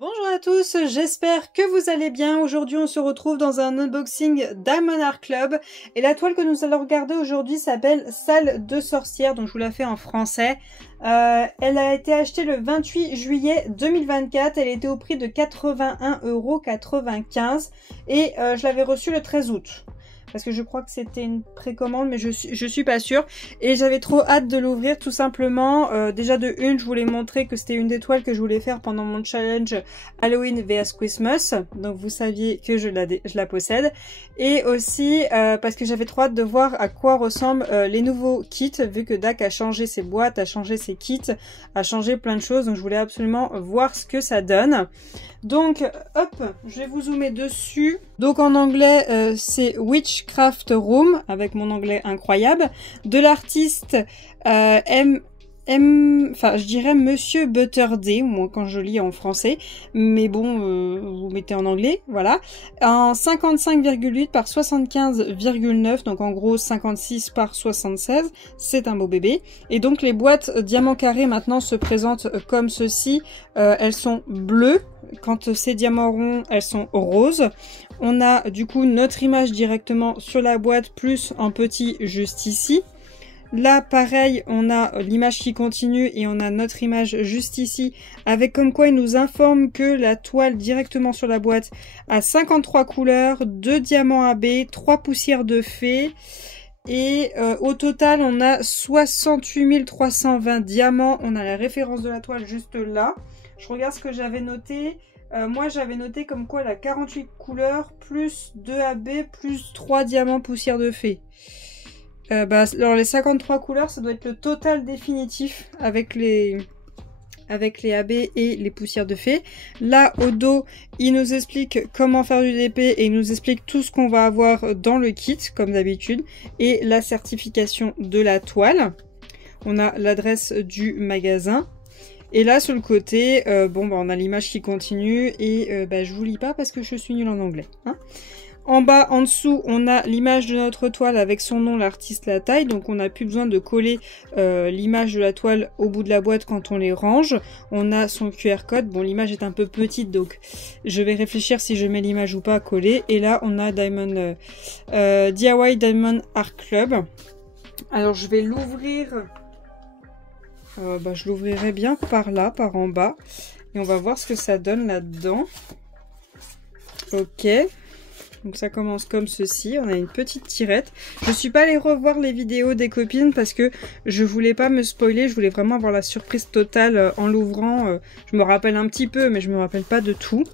Bonjour à tous, j'espère que vous allez bien. Aujourd'hui on se retrouve dans un unboxing Diamond Art Club et la toile que nous allons regarder aujourd'hui s'appelle Salle de sorcière, donc je vous la fais en français. Elle a été achetée le 28 juillet 2024, elle était au prix de 81,95 € et je l'avais reçue le 13 août. Parce que je crois que c'était une précommande, mais je suis pas sûre. Et j'avais trop hâte de l'ouvrir, tout simplement. Déjà de une, je voulais montrer que c'était une des toiles que je voulais faire pendant mon challenge Halloween vs Christmas. Donc vous saviez que je la possède. Et aussi parce que j'avais trop hâte de voir à quoi ressemblent les nouveaux kits, vu que DAC a changé ses boîtes, a changé ses kits, a changé plein de choses. Donc je voulais absolument voir ce que ça donne. Donc, hop, je vais vous zoomer dessus. Donc en anglais, c'est Witchcraft Room, avec mon anglais incroyable, de l'artiste enfin je dirais Monsieur Butterday, moi quand je lis en français, mais bon, vous mettez en anglais, voilà. En 55,8 par 75,9, donc en gros 56 par 76, c'est un beau bébé. Et donc les boîtes diamants carrés maintenant se présentent comme ceci, elles sont bleues. Quand c'est diamants ronds, elles sont roses. On a du coup notre image directement sur la boîte, plus en petit juste ici. Là, pareil, on a l'image qui continue et on a notre image juste ici, avec comme quoi il nous informe que la toile directement sur la boîte a 53 couleurs, 2 diamants AB, 3 poussières de fée. Et au total, on a 68 320 diamants. On a la référence de la toile juste là. Je regarde ce que j'avais noté. Moi, j'avais noté comme quoi elle a 48 couleurs, plus 2 AB, plus 3 diamants poussière de fée. Alors les 53 couleurs, ça doit être le total définitif avec les AB et les poussières de fée. Là, au dos, il nous explique comment faire du DP et il nous explique tout ce qu'on va avoir dans le kit, comme d'habitude, et la certification de la toile. On a l'adresse du magasin. Et là, sur le côté, on a l'image qui continue et je vous lis pas parce que je suis nulle en anglais. Hein. En bas, en dessous, on a l'image de notre toile avec son nom, l'artiste, la taille. Donc on n'a plus besoin de coller l'image de la toile au bout de la boîte quand on les range. On a son QR code. Bon, l'image est un peu petite, donc je vais réfléchir si je mets l'image ou pas à coller. Et là, on a DIY Diamond Art Club. Alors je vais l'ouvrir. Je l'ouvrirai bien par là, par en bas. Et on va voir ce que ça donne là-dedans. Ok. Donc ça commence comme ceci, on a une petite tirette. Je suis pas allée revoir les vidéos des copines parce que je voulais pas me spoiler, je voulais vraiment avoir la surprise totale en l'ouvrant. Je me rappelle un petit peu, mais je me rappelle pas de tout.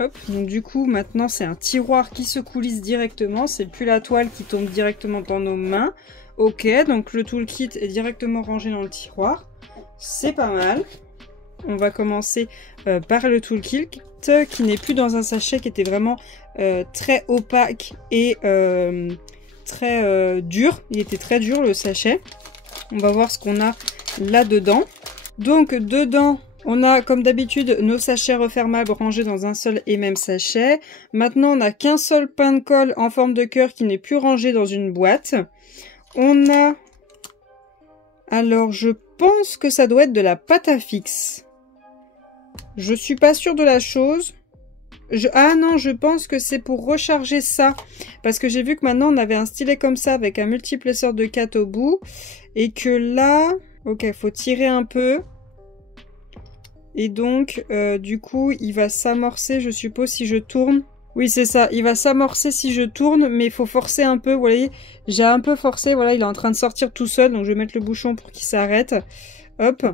Hop, donc du coup maintenant c'est un tiroir qui se coulisse directement, c'est plus la toile qui tombe directement dans nos mains. Ok, donc le toolkit est directement rangé dans le tiroir, c'est pas mal. On va commencer par le toolkit qui n'est plus dans un sachet, qui était vraiment très opaque et très dur. Il était très dur le sachet. On va voir ce qu'on a là-dedans. Donc dedans, on a comme d'habitude nos sachets refermables rangés dans un seul et même sachet. Maintenant, on n'a qu'un seul pain de colle en forme de cœur qui n'est plus rangé dans une boîte. On a... Alors, je pense que ça doit être de la pâte à fixe. Je suis pas sûre de la chose. Ah non, je pense que c'est pour recharger ça. Parce que j'ai vu que maintenant on avait un stylet comme ça avec un multiplesseur de 4 au bout. Et que là... Ok, il faut tirer un peu. Et donc, du coup, il va s'amorcer, je suppose, si je tourne. Oui, c'est ça. Il va s'amorcer si je tourne, mais il faut forcer un peu. Vous voyez, j'ai un peu forcé. Voilà, il est en train de sortir tout seul. Donc, je vais mettre le bouchon pour qu'il s'arrête. Hop.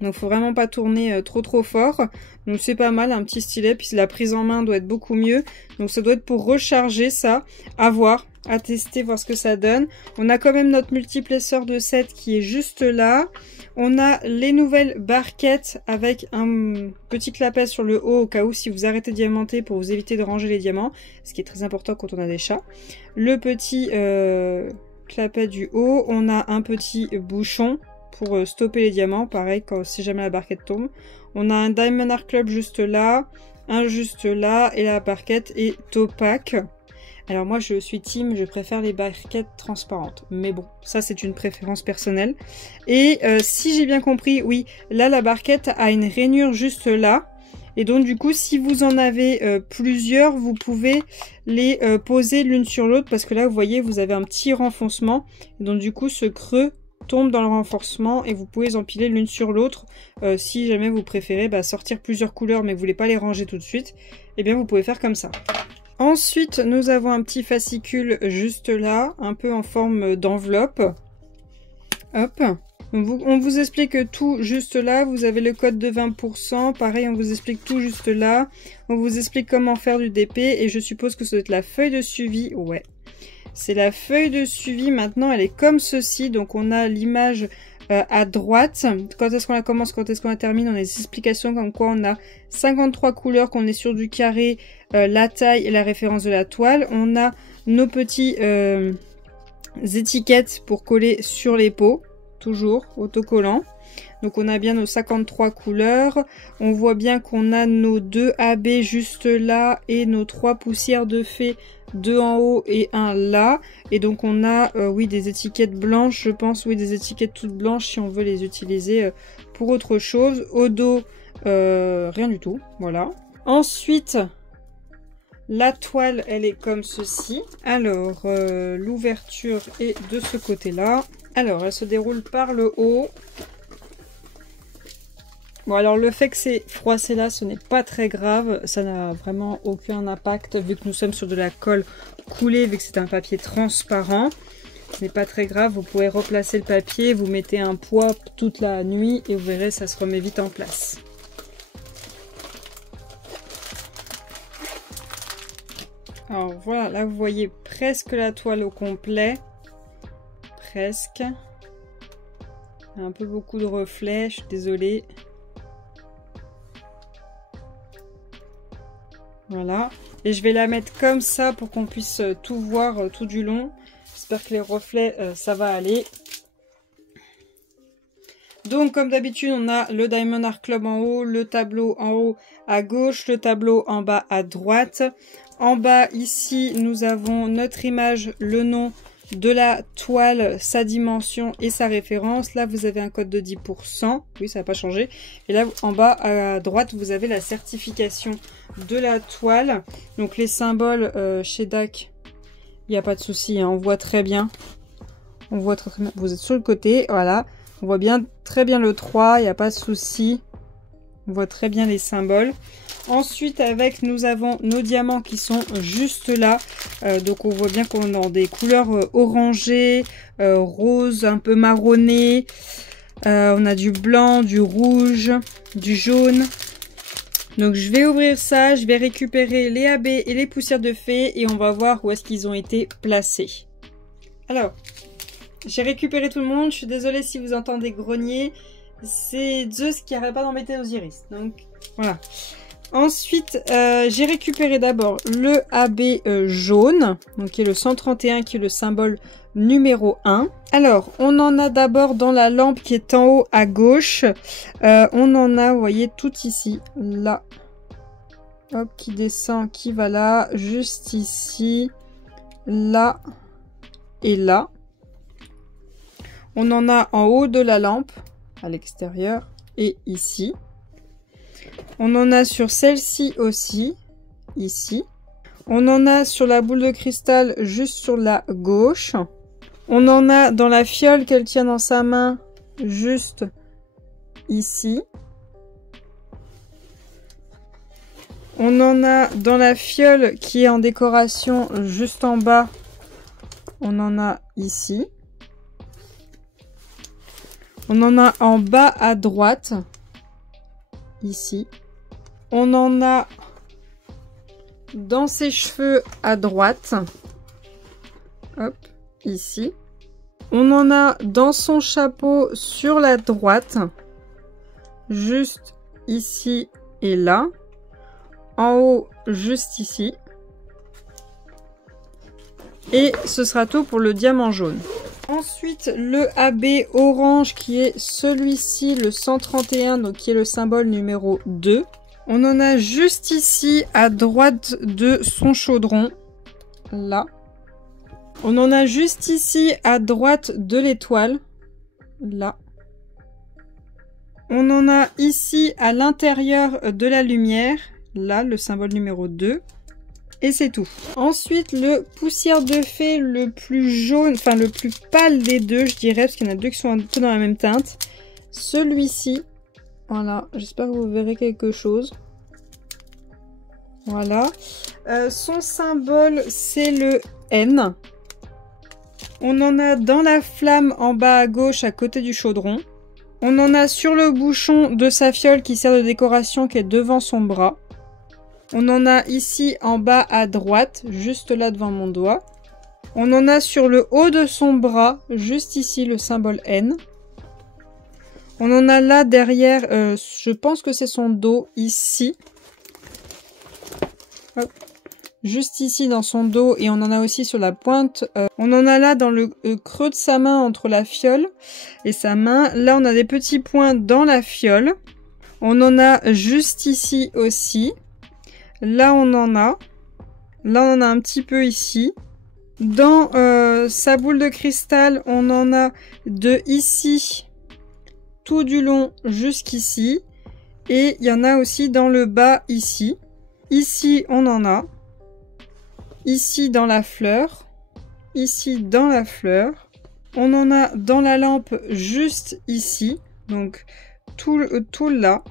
Donc faut vraiment pas tourner trop fort. Donc c'est pas mal, un petit stylet. Puis la prise en main doit être beaucoup mieux. Donc ça doit être pour recharger ça. À voir, à tester, voir ce que ça donne. On a quand même notre multiplesseur de 7 qui est juste là. On a les nouvelles barquettes avec un petit clapet sur le haut au cas où si vous arrêtez de diamanter pour vous éviter de ranger les diamants. Ce qui est très important quand on a des chats. Le petit clapet du haut. On a un petit bouchon pour stopper les diamants, pareil, si jamais la barquette tombe. On a un Diamond Art Club juste là, un juste là, et la barquette est opaque. Alors moi je suis team, je préfère les barquettes transparentes. Mais bon, ça c'est une préférence personnelle. Et si j'ai bien compris, oui, là la barquette a une rainure juste là. Et donc du coup, si vous en avez plusieurs, vous pouvez les poser l'une sur l'autre, parce que là, vous voyez, vous avez un petit renfoncement. Et donc du coup, ce creux tombe dans le renforcement et vous pouvez les empiler l'une sur l'autre. Si jamais vous préférez sortir plusieurs couleurs, mais vous voulez pas les ranger tout de suite, eh bien vous pouvez faire comme ça. Ensuite, nous avons un petit fascicule juste là, un peu en forme d'enveloppe. Hop. On vous explique tout juste là. Vous avez le code de 20%. Pareil, on vous explique tout juste là. On vous explique comment faire du DP. Et je suppose que ça doit être la feuille de suivi. Ouais. C'est la feuille de suivi. Maintenant, elle est comme ceci. Donc, on a l'image à droite. Quand est-ce qu'on la commence, quand est-ce qu'on la termine. On a des explications comme quoi on a 53 couleurs, qu'on est sur du carré, la taille et la référence de la toile. On a nos petits étiquettes pour coller sur les pots. Toujours autocollant. Donc on a bien nos 53 couleurs. On voit bien qu'on a nos 2 AB juste là et nos 3 poussières de fée, 2 en haut et 1 là. Et donc on a oui des étiquettes blanches, je pense, oui des étiquettes toutes blanches si on veut les utiliser pour autre chose. Au dos, rien du tout, voilà. Ensuite, la toile, elle est comme ceci. Alors, l'ouverture est de ce côté-là. Alors, elle se déroule par le haut. Bon, alors le fait que c'est froissé là, ce n'est pas très grave. Ça n'a vraiment aucun impact vu que nous sommes sur de la colle coulée, vu que c'est un papier transparent. Ce n'est pas très grave. Vous pouvez replacer le papier, vous mettez un poids toute la nuit et vous verrez, ça se remet vite en place. Alors voilà, là vous voyez presque la toile au complet. Presque. Un peu beaucoup de reflets, je suis désolée. Voilà. Et je vais la mettre comme ça pour qu'on puisse tout voir tout du long. J'espère que les reflets, ça va aller. Donc comme d'habitude, on a le Diamond Art Club en haut, le tableau en haut à gauche, le tableau en bas à droite. En bas ici, nous avons notre image, le nom de la toile, sa dimension et sa référence. Là, vous avez un code de 10%. Oui, ça n'a pas changé. Et là, en bas à droite, vous avez la certification de la toile. Donc les symboles chez DAC, il n'y a pas de souci, hein, on voit très bien. On voit très bien. Vous êtes sur le côté, voilà. On voit bien très bien le 3, il n'y a pas de souci. On voit très bien les symboles. Ensuite, avec, nous avons nos diamants qui sont juste là. Donc, on voit bien qu'on a des couleurs orangées, rose, un peu marronné. On a du blanc, du rouge, du jaune. Donc, je vais ouvrir ça. Je vais récupérer les AB et les poussières de fée. Et on va voir où est-ce qu'ils ont été placés. Alors, j'ai récupéré tout le monde. Je suis désolée si vous entendez grogner. C'est Zeus qui n'arrête pas d'embêter Osiris. Donc, voilà. Ensuite, j'ai récupéré d'abord le AB jaune, donc qui est le 131, qui est le symbole numéro 1. Alors, on en a d'abord dans la lampe qui est en haut à gauche. On en a, vous voyez, tout ici, là. Hop, qui descend, qui va là, juste ici, là et là. On en a en haut de la lampe, à l'extérieur, et ici. On en a sur celle-ci aussi, ici. On en a sur la boule de cristal, juste sur la gauche. On en a dans la fiole qu'elle tient dans sa main, juste ici. On en a dans la fiole qui est en décoration, juste en bas. On en a ici. On en a en bas à droite, ici. On en a dans ses cheveux à droite, hop, ici. On en a dans son chapeau sur la droite, juste ici et là. En haut, juste ici. Et ce sera tout pour le diamant jaune. Ensuite, le AB orange qui est celui-ci, le 131, donc qui est le symbole numéro 2. On en a juste ici, à droite de son chaudron, là. On en a juste ici, à droite de l'étoile, là. On en a ici à l'intérieur de la lumière, là le symbole numéro 2. Et c'est tout. Ensuite, le poussière de fée le plus jaune, enfin le plus pâle des deux, je dirais, parce qu'il y en a deux qui sont un peu dans la même teinte. Celui-ci, voilà, j'espère que vous verrez quelque chose. Voilà. Son symbole, c'est le N. On en a dans la flamme en bas à gauche, à côté du chaudron. On en a sur le bouchon de sa fiole qui sert de décoration, qui est devant son bras. On en a ici en bas à droite, juste là devant mon doigt. On en a sur le haut de son bras, juste ici, le symbole N. On en a là derrière, je pense que c'est son dos, ici. Hop. Juste ici dans son dos, et on en a aussi sur la pointe. On en a là dans le creux de sa main, entre la fiole et sa main. Là, on a des petits points dans la fiole. On en a juste ici aussi. Là, on en a. Là, on en a un petit peu ici. Dans sa boule de cristal, on en a de ici, tout du long jusqu'ici. Et il y en a aussi dans le bas ici. Ici, on en a. Ici, dans la fleur. Ici, dans la fleur. On en a dans la lampe juste ici. Donc, tout là.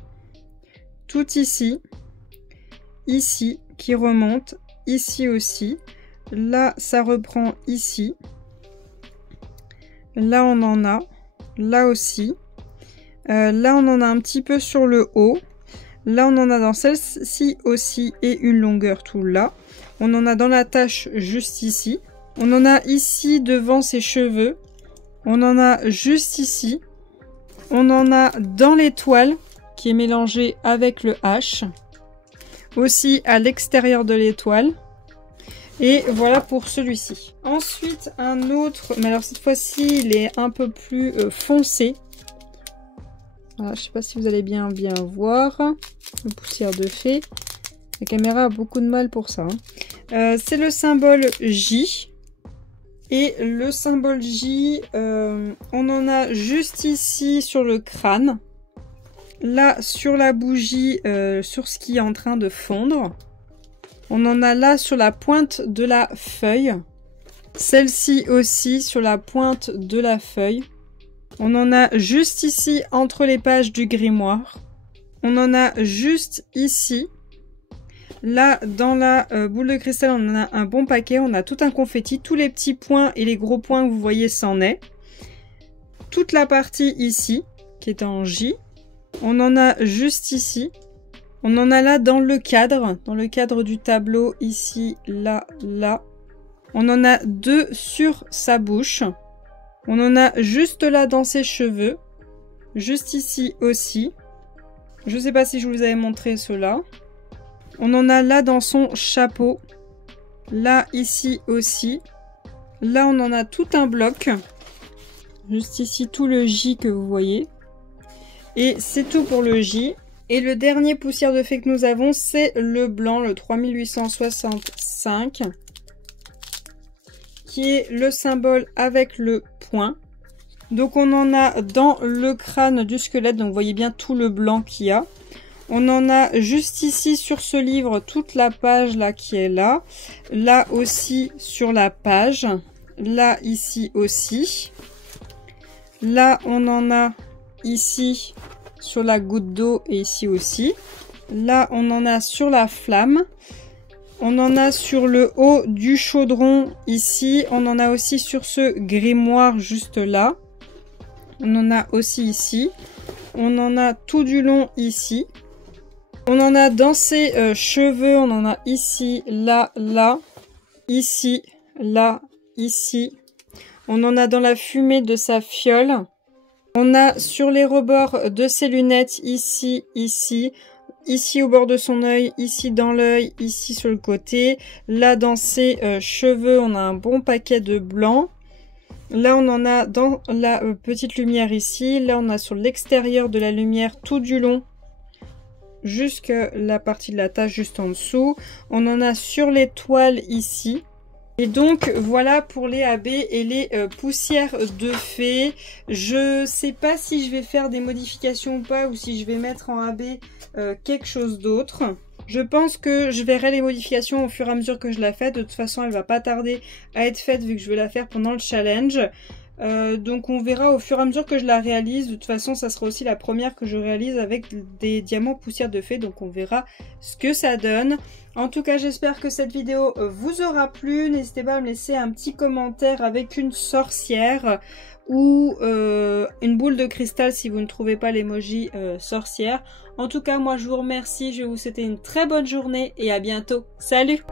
Tout ici. Ici, qui remonte. Ici aussi. Là, ça reprend ici. Là, on en a. Là aussi. Là, on en a un petit peu sur le haut. Là, on en a dans celle-ci aussi et une longueur tout là. On en a dans la tache juste ici. On en a ici devant ses cheveux. On en a juste ici. On en a dans l'étoile qui est mélangée avec le H. Aussi à l'extérieur de l'étoile. Et voilà pour celui-ci. Ensuite, un autre, mais alors cette fois-ci, il est un peu plus foncé. Voilà, je sais pas si vous allez bien voir. Le poussière de fée. La caméra a beaucoup de mal pour ça. C'est le symbole J. Et le symbole J, on en a juste ici sur le crâne. Là, sur la bougie, sur ce qui est en train de fondre. On en a là sur la pointe de la feuille. Celle-ci aussi sur la pointe de la feuille. On en a juste ici entre les pages du grimoire. On en a juste ici. Là, dans la boule de cristal, on en a un bon paquet. On a tout un confetti. Tous les petits points et les gros points que vous voyez, c'en est. Toute la partie ici, qui est en J. On en a juste ici. On en a là dans le cadre du tableau, ici, là, là. On en a deux sur sa bouche. On en a juste là dans ses cheveux. Juste ici aussi. Je sais pas si je vous avais montré cela. On en a là dans son chapeau. Là, ici aussi. Là, on en a tout un bloc. Juste ici, tout le J que vous voyez. Et c'est tout pour le J. Et le dernier poussière de fée que nous avons, c'est le blanc, le 3865. Qui est le symbole avec le point. Donc on en a dans le crâne du squelette, donc vous voyez bien tout le blanc qu'il y a. On en a juste ici sur ce livre, toute la page là qui est là. Là aussi sur la page. Là, ici aussi. Là, on en a ici sur la goutte d'eau et ici aussi. Là, on en a sur la flamme. On en a sur le haut du chaudron ici. On en a aussi sur ce grimoire juste là. On en a aussi ici. On en a tout du long ici. On en a dans ses cheveux. On en a ici, là, là. Ici, là, ici. On en a dans la fumée de sa fiole. On a sur les rebords de ses lunettes ici, ici. Ici au bord de son œil, ici dans l'œil, ici sur le côté. Là dans ses cheveux, on a un bon paquet de blanc. Là on en a dans la petite lumière ici. Là on a sur l'extérieur de la lumière tout du long. Jusque la partie de la tache juste en dessous. On en a sur l'étoile ici. Et donc voilà pour les AB et les poussières de fée. Je sais pas si je vais faire des modifications ou pas, ou si je vais mettre en AB quelque chose d'autre. Je pense que je verrai les modifications au fur et à mesure que je la fais. De toute façon, elle va pas tarder à être faite vu que je vais la faire pendant le challenge. Donc on verra au fur et à mesure que je la réalise. De toute façon, ça sera aussi la première que je réalise avec des diamants poussière de fée. Donc on verra ce que ça donne. En tout cas, j'espère que cette vidéo vous aura plu. N'hésitez pas à me laisser un petit commentaire avec une sorcière ou une boule de cristal si vous ne trouvez pas l'emoji sorcière. En tout cas, moi je vous remercie. Je vais vous souhaiter une très bonne journée et à bientôt. Salut!